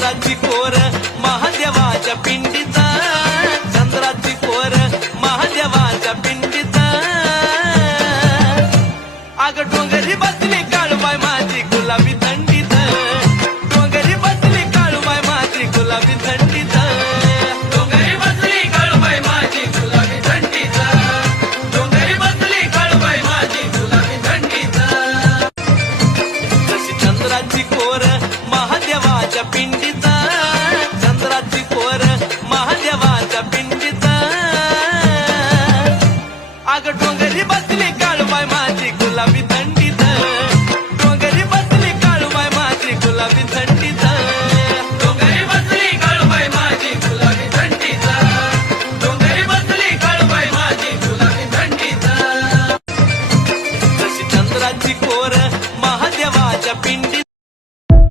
चंद्राची कोर महादेवाच्या पिंडीत. चंद्राची कोर महादेवाच्या पिंडीत. अग डोंगरी बसली काळूबाई माझी गुलाबी थंडीत. डोंगरी बसली काळूबाई माझी गुलाबी थंडीत. डोंगरी बसली काळूबाई माझी गुलाबी थंडीत. डोंगरी बसली काळूबाई माझी गुलाबी थंडीत. जशी चंद्राची कोर महादेवाच्या पोर महादेवाचा पिंडीत. आग डोंगरी बसली काळूबाई माझी गुलाबी थंडीत. डोंगरी बसली काळूबाई माझी गुलाबी थंडीत. डोंगरी बसली काळूबाई माझी गुलाबी थंडीत. डोंगरी बसली काळूबाई माझी गुलाबी थंडीत. तशी चंद्राची कोर महादेवाच्या पिंडीत.